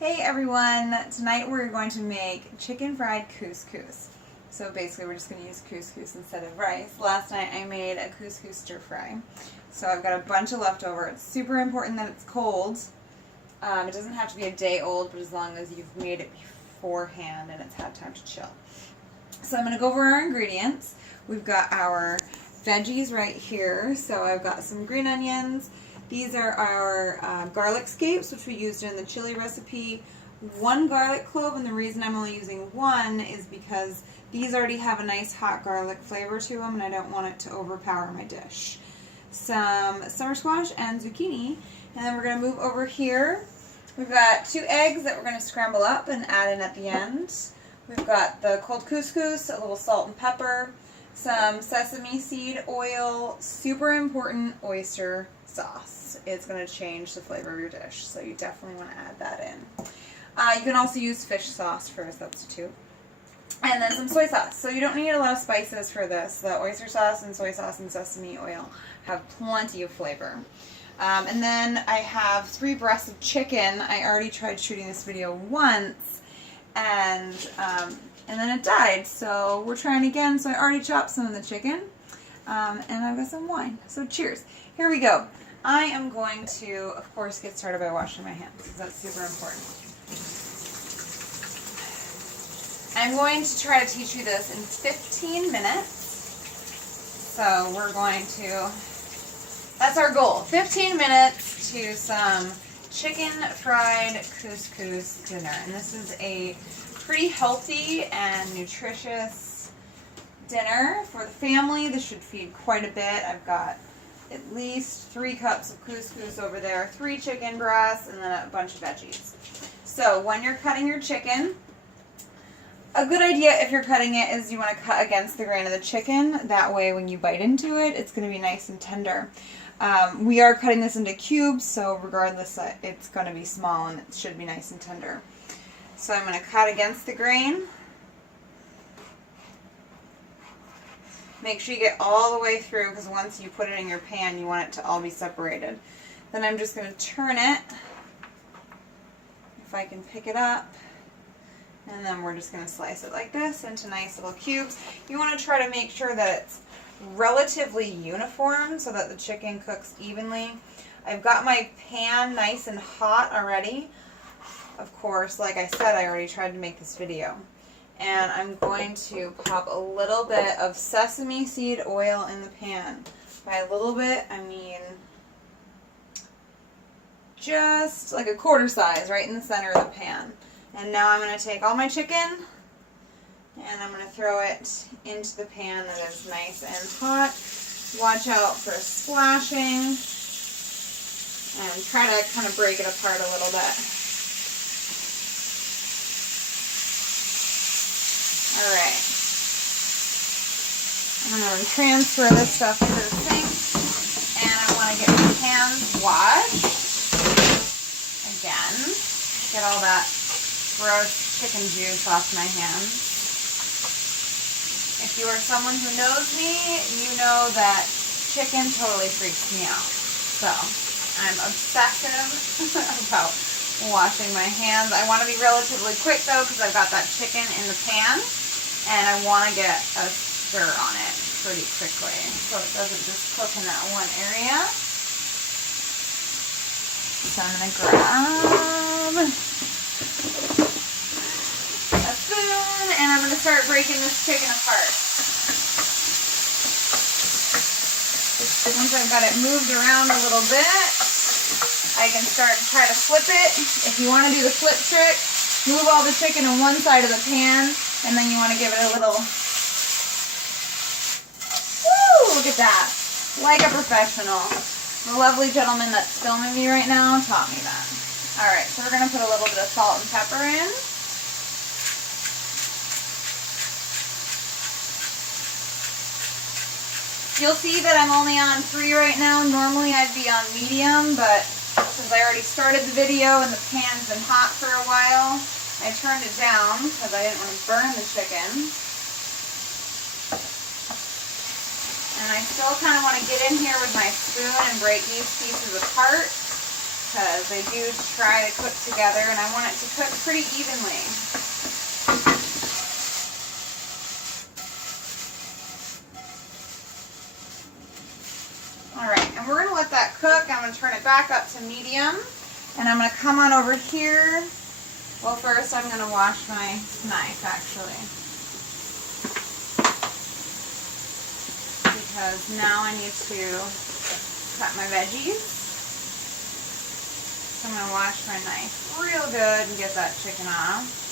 Hey everyone! Tonight we're going to make chicken fried couscous. So basically we're just going to use couscous instead of rice. Last night I made a couscous stir fry. So I've got a bunch of leftover. It's super important that it's cold. It doesn't have to be a day old, but as long as you've made it beforehand and it's had time to chill. So I'm going to go over our ingredients. We've got our veggies right here. So I've got some green onions. These are our garlic scapes, which we used in the chili recipe. 1 garlic clove, and the reason I'm only using 1 is because these already have a nice hot garlic flavor to them, and I don't want it to overpower my dish. Some summer squash and zucchini, and then we're going to move over here. We've got 2 eggs that we're going to scramble up and add in at the end. We've got the cold couscous, a little salt and pepper, some sesame seed oil, super important oyster sauce. It's going to change the flavor of your dish, so you definitely want to add that in. You can also use fish sauce for a substitute. And then some soy sauce. So you don't need a lot of spices for this. The oyster sauce and soy sauce and sesame oil have plenty of flavor. And then I have 3 breasts of chicken. I already tried shooting this video once, and then it died. So we're trying again. So I already chopped some of the chicken, and I've got some wine. So cheers. Here we go. I am going to, of course, get started by washing my hands, because that's super important. I'm going to try to teach you this in 15 minutes. So we're going to, that's our goal, 15 minutes to some chicken fried couscous dinner. And this is a pretty healthy and nutritious dinner for the family. This should feed quite a bit. I've got at least 3 cups of couscous over there, 3 chicken breasts, and then a bunch of veggies. So when you're cutting your chicken, a good idea if you're cutting it is you want to cut against the grain of the chicken. That way when you bite into it, it's going to be nice and tender. We are cutting this into cubes, so regardless, it's going to be small and it should be nice and tender. So I'm going to cut against the grain. Make sure you get all the way through, because once you put it in your pan, you want it to all be separated. Then I'm just going to turn it, if I can pick it up, and then we're just going to slice it like this into nice little cubes. You want to try to make sure that it's relatively uniform so that the chicken cooks evenly. I've got my pan nice and hot already. Of course, like I said, I already tried to make this video. And I'm going to pop a little bit of sesame seed oil in the pan. By a little bit, I mean just like a quarter size right in the center of the pan. And now I'm going to take all my chicken and I'm going to throw it into the pan that is nice and hot. Watch out for splashing and try to kind of break it apart a little bit. Alright, I'm going to transfer this stuff into the sink, and I want to get my hands washed again. Get all that gross chicken juice off my hands. If you are someone who knows me, you know that chicken totally freaks me out. So, I'm obsessive about washing my hands. I want to be relatively quick though, because I've got that chicken in the pan. And I want to get a stir on it pretty quickly, so it doesn't just cook in that one area. So I'm going to grab a spoon, and I'm going to start breaking this chicken apart. Once I've got it moved around a little bit, I can start to try to flip it. If you want to do the flip trick, move all the chicken on one side of the pan, and then you want to give it a little, woo, look at that, like a professional. The lovely gentleman that's filming me right now taught me that. Alright, so we're going to put a little bit of salt and pepper in. You'll see that I'm only on 3 right now. Normally I'd be on medium, but since I already started the video and the pan's been hot for a while, I turned it down because I didn't want to burn the chicken. And I still kind of want to get in here with my spoon and break these pieces apart. because they do try to cook together and I want it to cook pretty evenly. Alright, and we're going to let that cook. I'm going to turn it back up to medium. And I'm going to come on over here. Well, first I'm going to wash my knife, actually. Because now I need to cut my veggies. So I'm going to wash my knife real good and get that chicken off.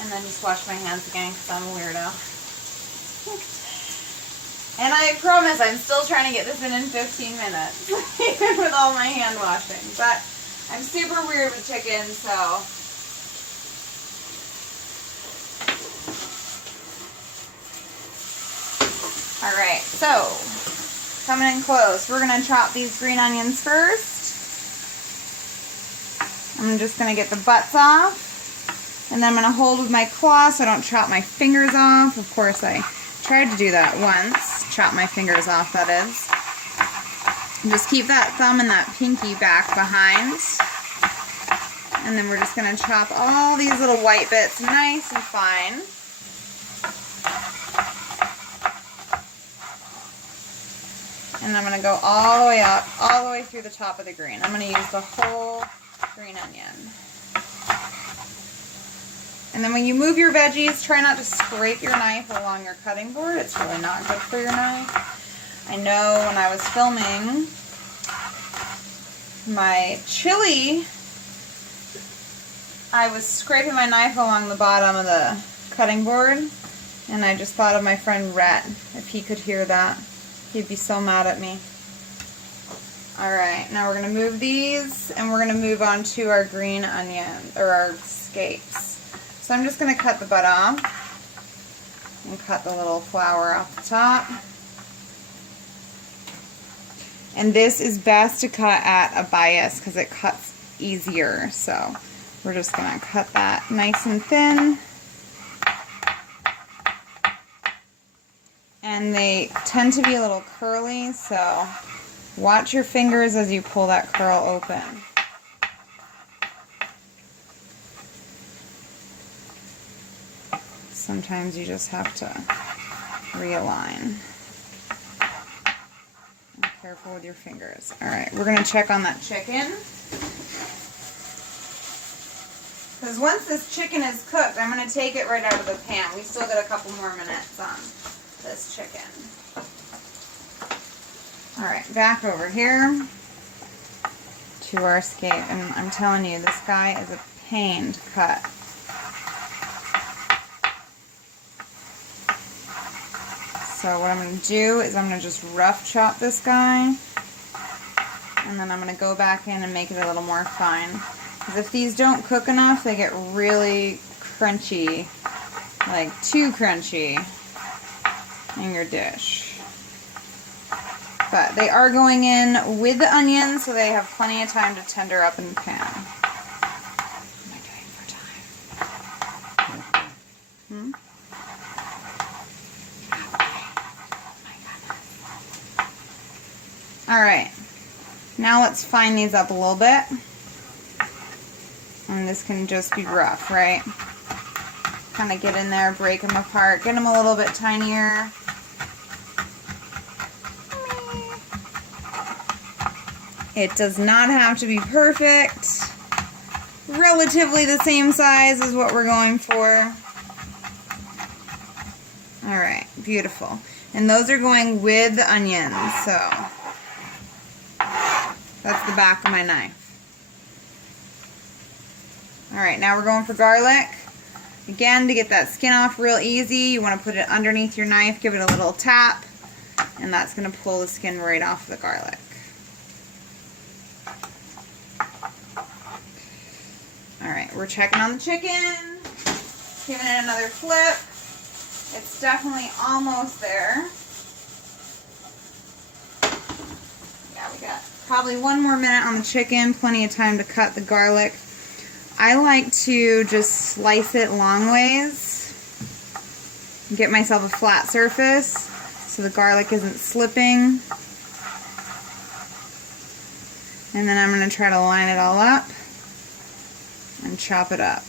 And then just wash my hands again because I'm a weirdo. And I promise I'm still trying to get this in 15 minutes, even with all my hand washing. But I'm super weird with chicken, so. Alright, so, coming in close, we're going to chop these green onions first. I'm just going to get the butts off. And then I'm going to hold with my claw so I don't chop my fingers off. Of course, I tried to do that once. Chop my fingers off, that is. And just keep that thumb and that pinky back behind. And then we're just going to chop all these little white bits nice and fine. And I'm going to go all the way up, all the way through the top of the green. I'm going to use the whole green onion. And then when you move your veggies, try not to scrape your knife along your cutting board. It's really not good for your knife. I know when I was filming my chili, I was scraping my knife along the bottom of the cutting board. And I just thought of my friend Rhett. If he could hear that, he'd be so mad at me. Alright, now we're going to move these and we're going to move on to our green onion, or our scapes. So I'm just going to cut the butt off and cut the little flower off the top. And this is best to cut at a bias because it cuts easier. So we're just going to cut that nice and thin. And they tend to be a little curly, so watch your fingers as you pull that curl open. Sometimes you just have to realign. Be careful with your fingers. Alright, we're going to check on that chicken. Because once this chicken is cooked, I'm going to take it right out of the pan. We still got a couple more minutes on this chicken. Alright, back over here to our scape. And I'm telling you, this guy is a pain to cut. So what I'm going to do is I'm going to just rough chop this guy, and then I'm going to go back in and make it a little more fine. Because if these don't cook enough, they get really crunchy, like too crunchy in your dish. But they are going in with the onions, so they have plenty of time to tender up in the pan. What am I doing for time? Hmm? Alright, now let's fine these up a little bit. And this can just be rough, right? Kind of get in there, break them apart, get them a little bit tinier. It does not have to be perfect. Relatively the same size is what we're going for. Alright, beautiful. And those are going with the onions, so that's the back of my knife. Alright, now we're going for garlic. Again, to get that skin off real easy, you want to put it underneath your knife, give it a little tap, and that's going to pull the skin right off the garlic. Alright, we're checking on the chicken, giving it another flip. It's definitely almost there. Yeah, we got probably one more minute on the chicken, plenty of time to cut the garlic. I like to just slice it long ways, get myself a flat surface so the garlic isn't slipping. And then I'm going to try to line it all up and chop it up.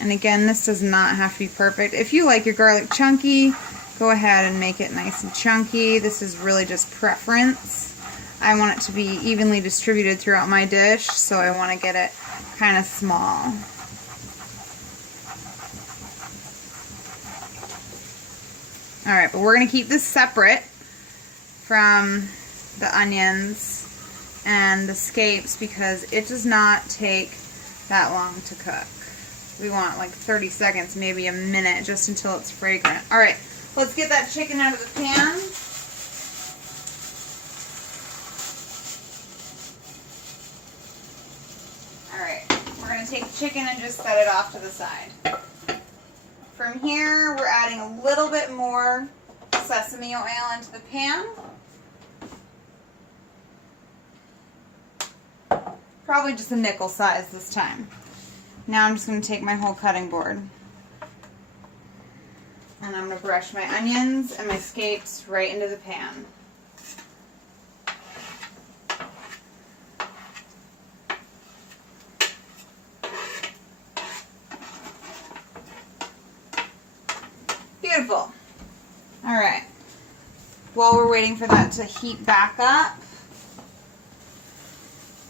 And again, this does not have to be perfect. If you like your garlic chunky, go ahead and make it nice and chunky. This is really just preference. I want it to be evenly distributed throughout my dish, so I want to get it kind of small. Alright, but we're going to keep this separate from the onions and the scapes because it does not take that long to cook. We want like 30 seconds, maybe a minute, just until it's fragrant. Alright, let's get that chicken out of the pan. Alright, we're going to take the chicken and just set it off to the side. From here, we're adding a little bit more sesame oil into the pan. Probably just a nickel size this time. Now I'm just going to take my whole cutting board and I'm going to brush my onions and my scapes right into the pan. Beautiful. Alright. While we're waiting for that to heat back up,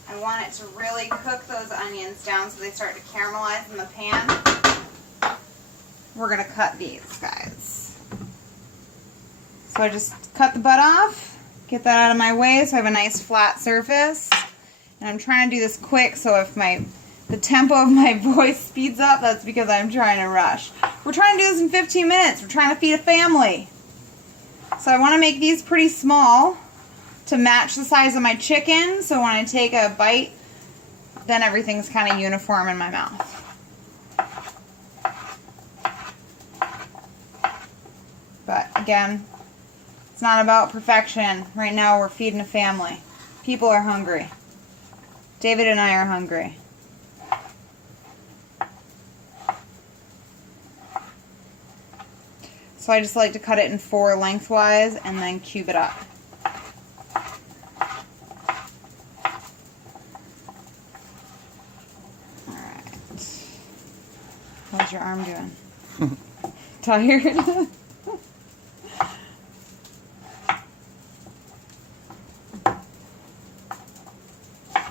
I want it to really cook those onions down so they start to caramelize in the pan. We're going to cut these guys. So I just cut the butt off, get that out of my way so I have a nice flat surface. And I'm trying to do this quick, so if the tempo of my voice speeds up, that's because I'm trying to rush. We're trying to do this in 15 minutes. We're trying to feed a family. So I want to make these pretty small to match the size of my chicken, so when I take a bite, then everything's kind of uniform in my mouth. But again, it's not about perfection. Right now we're feeding a family. People are hungry. David and I are hungry. So I just like to cut it in 4 lengthwise and then cube it up. How's your arm doing? Tired?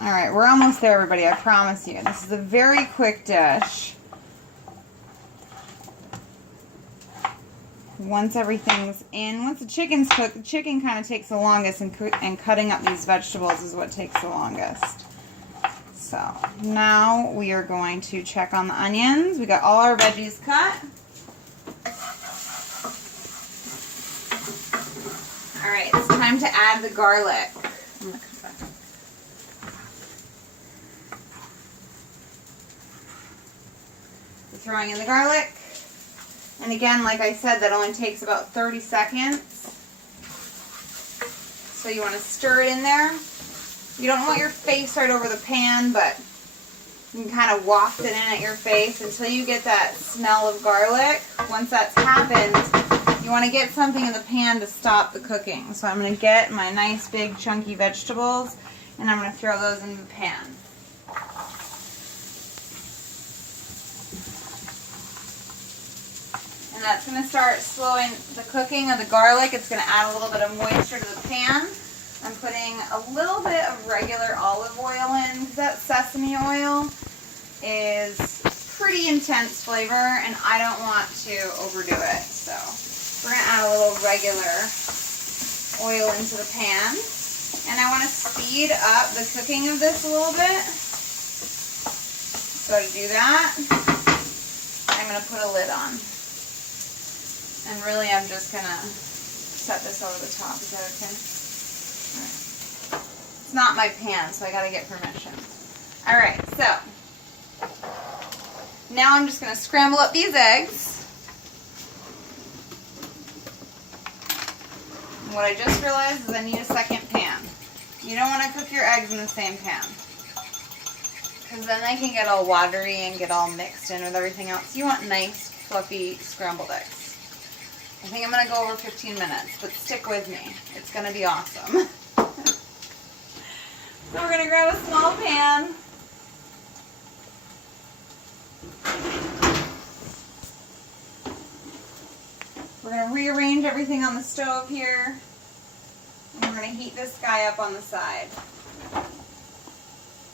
Alright, we're almost there, everybody, I promise you. This is a very quick dish. Once everything's in, once the chicken's cooked, the chicken kind of takes the longest, and cutting up these vegetables is what takes the longest. So now we are going to check on the onions. We got all our veggies cut. Alright, it's time to add the garlic. I'm gonna cut that. We're throwing in the garlic. And again, like I said, that only takes about 30 seconds. So you want to stir it in there. You don't want your face right over the pan, but you can kind of waft it in at your face until you get that smell of garlic. Once that's happened, you want to get something in the pan to stop the cooking. So I'm going to get my nice big chunky vegetables and I'm going to throw those in the pan. And that's going to start slowing the cooking of the garlic. It's going to add a little bit of moisture to the pan. I'm putting a little bit of regular olive oil in because that sesame oil is pretty intense flavor and I don't want to overdo it. So we're going to add a little regular oil into the pan. And I want to speed up the cooking of this a little bit. So to do that, I'm going to put a lid on. And really I'm just going to set this over the top. Is that okay? It's not my pan, so I gotta get permission. Alright, so now I'm just gonna scramble up these eggs. And what I just realized is I need a second pan. You don't want to cook your eggs in the same pan, because then they can get all watery and get all mixed in with everything else. You want nice, fluffy scrambled eggs. I think I'm going to go over 15 minutes, but stick with me. It's going to be awesome. So we're going to grab a small pan. We're going to rearrange everything on the stove here. And we're going to heat this guy up on the side.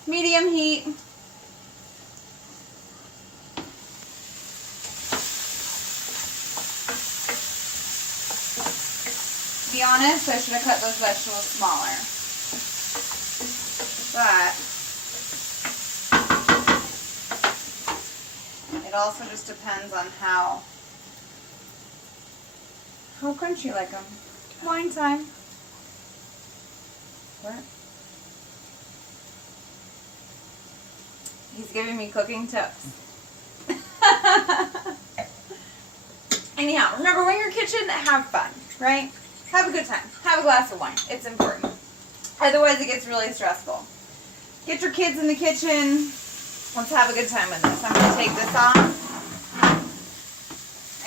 Medium heat. To be honest, I should have cut those vegetables smaller. But it also just depends on how crunchy you like them. Wine time. What? He's giving me cooking tips. Anyhow, remember when you're kitchen, have fun, right? Have a good time. Have a glass of wine. It's important. Otherwise, it gets really stressful. Get your kids in the kitchen. Let's have a good time with this. I'm going to take this off.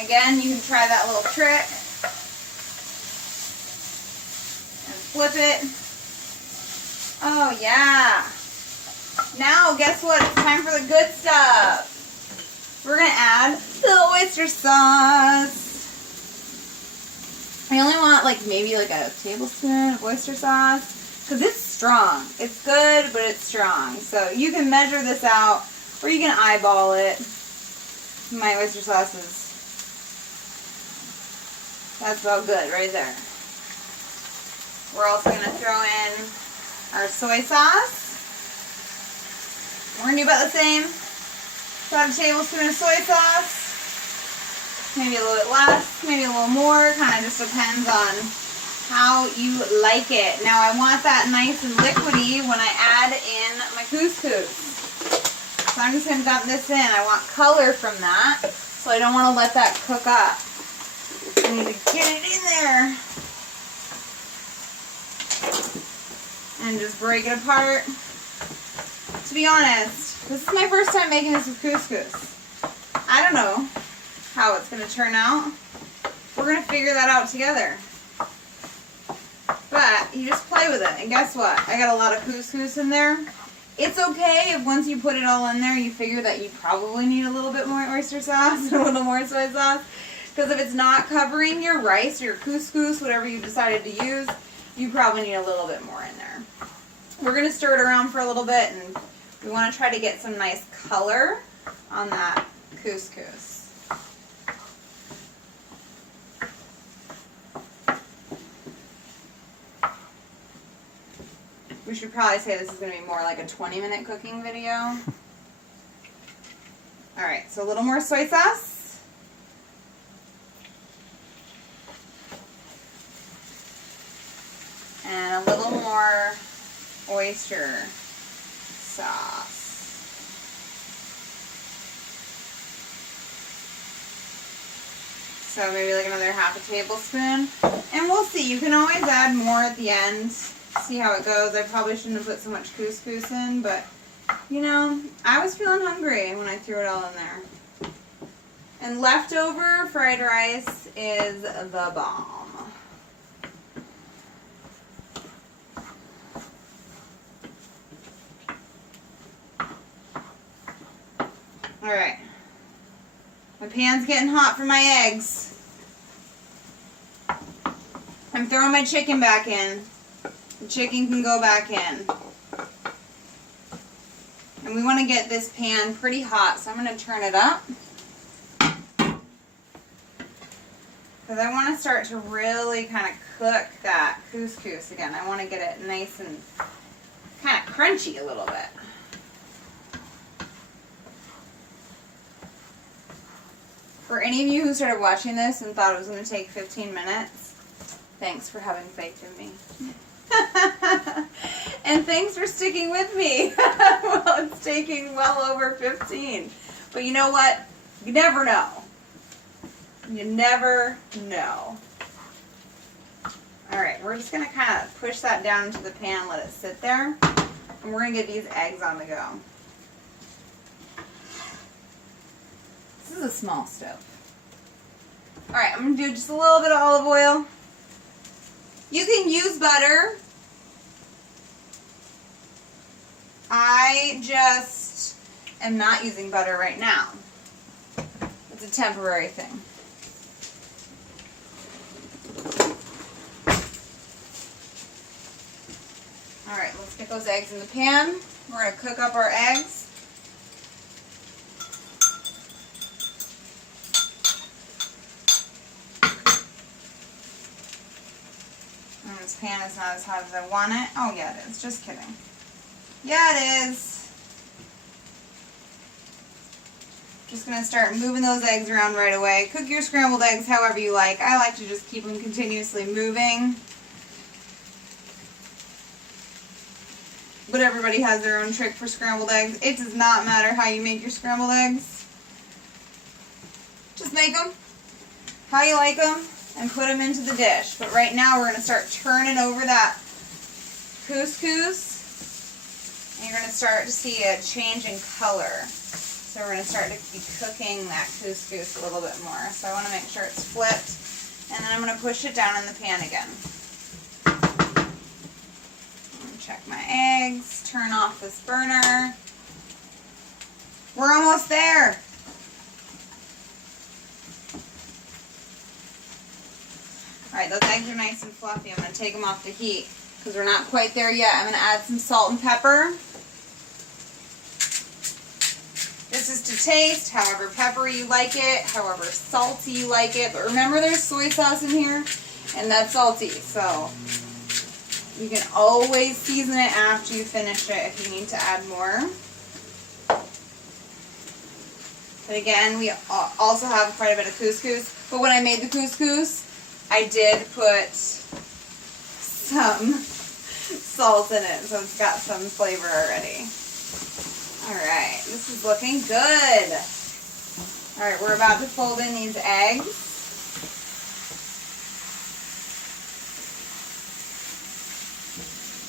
Again, you can try that little trick. And flip it. Oh, yeah. Now, guess what? It's time for the good stuff. We're going to add the oyster sauce. I only want maybe a tablespoon of oyster sauce because it's strong. It's good, but it's strong. So you can measure this out or you can eyeball it. My oyster sauce that's about good right there. We're also going to throw in our soy sauce. We're going to do about the same. About a tablespoon of soy sauce. Maybe a little bit less, maybe a little more. Kind of just depends on how you like it. Now I want that nice and liquidy when I add in my couscous. So I'm just going to dump this in. I want color from that. So I don't want to let that cook up. I need to get it in there. And just break it apart. To be honest, this is my first time making this with couscous. I don't know how it's going to turn out. We're going to figure that out together. But you just play with it. And guess what? I got a lot of couscous in there. It's okay if once you put it all in there, you figure that you probably need a little bit more oyster sauce and a little more soy sauce. Because if it's not covering your rice or your couscous, whatever you decided to use, you probably need a little bit more in there. We're going to stir it around for a little bit, and we want to try to get some nice color on that couscous. We should probably say this is going to be more like a 20-minute cooking video. Alright, so a little more soy sauce. And a little more oyster sauce. So maybe another half a tablespoon. And we'll see. You can always add more at the end. See how it goes. I probably shouldn't have put so much couscous in, but I was feeling hungry when I threw it all in there. And leftover fried rice is the bomb. Alright. My pan's getting hot for my eggs. I'm throwing my chicken back in. The chicken can go back in. And we want to get this pan pretty hot, so I'm going to turn it up. Because I want to start to really kind of cook that couscous again. I want to get it nice and kind of crunchy a little bit. For any of you who started watching this and thought it was going to take 15 minutes, thanks for having faith in me. And thanks for sticking with me. Well, it's taking well over 15. But you know what? You never know. You never know. Alright, we're just going to kind of push that down into the pan, let it sit there. And we're going to get these eggs on the go. This is a small stove. Alright, I'm going to do just a little bit of olive oil. You can use butter. I just am not using butter right now. It's a temporary thing. Alright, let's get those eggs in the pan. We're going to cook up our eggs. And this pan is not as hot as I want it. Oh yeah, it is. Just kidding. Yeah, it is. Just going to start moving those eggs around right away. Cook your scrambled eggs however you like. I like to just keep them continuously moving. But everybody has their own trick for scrambled eggs. It does not matter how you make your scrambled eggs. Just make them how you like them and put them into the dish. But right now we're going to start turning over that couscous. And you're going to start to see a change in color. So we're going to start to be cooking that couscous a little bit more. So I want to make sure it's flipped. And then I'm going to push it down in the pan again. Check my eggs, turn off this burner. We're almost there. Alright, those eggs are nice and fluffy. I'm going to take them off the heat because we're not quite there yet. I'm going to add some salt and pepper. This is to taste, however peppery you like it, however salty you like it. But remember there's soy sauce in here and that's salty, so you can always season it after you finish it if you need to add more. But again, we also have quite a bit of couscous. But when I made the couscous, I did put some salt in it, so it's got some flavor already. Alright, this is looking good. Alright, we're about to fold in these eggs.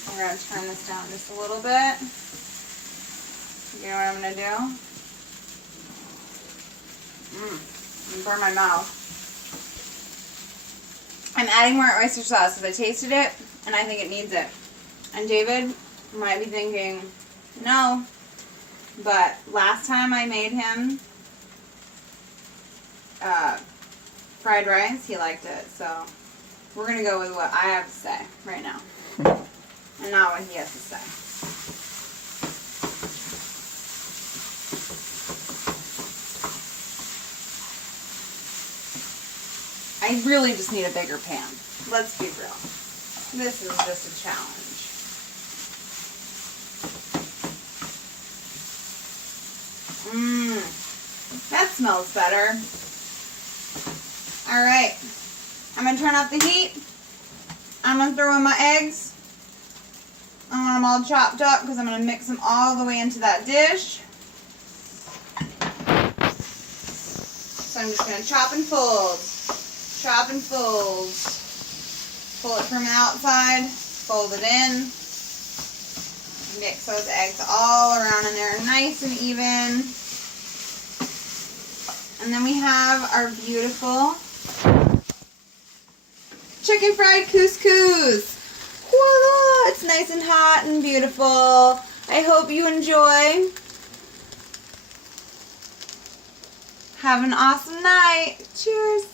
We're going to turn this down just a little bit. You know what I'm going to do? I'm going to burn my mouth. I'm adding more oyster sauce because I tasted it and I think it needs it. And David might be thinking, no. But last time I made him fried rice, he liked it. So we're going to go with what I have to say right now. And not what he has to say. I really just need a bigger pan. Let's be real. This is just a challenge. That smells better. Alright. I'm going to turn off the heat. I'm going to throw in my eggs. I want them all chopped up because I'm going to mix them all the way into that dish. So I'm just going to chop and fold. Chop and fold. Pull it from the outside. Fold it in. Mix those eggs all around in there nice and even. And then we have our beautiful chicken fried couscous. Voila! It's nice and hot and beautiful. I hope you enjoy. Have an awesome night. Cheers!